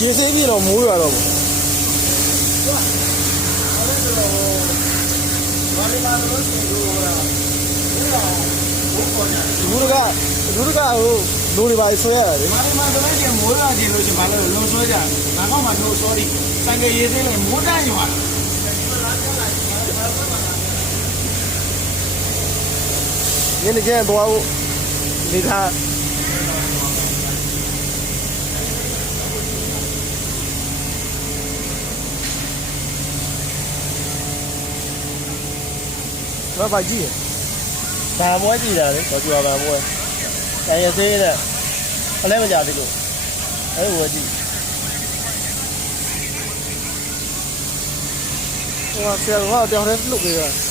ရေဆေးပြီးတော့မိုးရွာတော့ဘူးလူတကဟိုလူတွေပါဆွဲရတယ် မာရီမာတို့လည်းမိုးရွာကြည့်လို့ရှင်ဘာလို့လုံဆွဲကြငါကောက်မှတို့ sorry စံကရေးသေးလို့မိုးတန်းရွာ ညနေကျရင်သွားဖို့နေထားတော့ပါကြည့်ဒါမွဲကြည့်တာလေတော့ပြောပါမွဲအဲရသေးတယ်အလဲမကြသေးလို့အဲဝဲကြည့်ဟိုဆရာကတောင်းတဲ့လုပ်ပေးတာ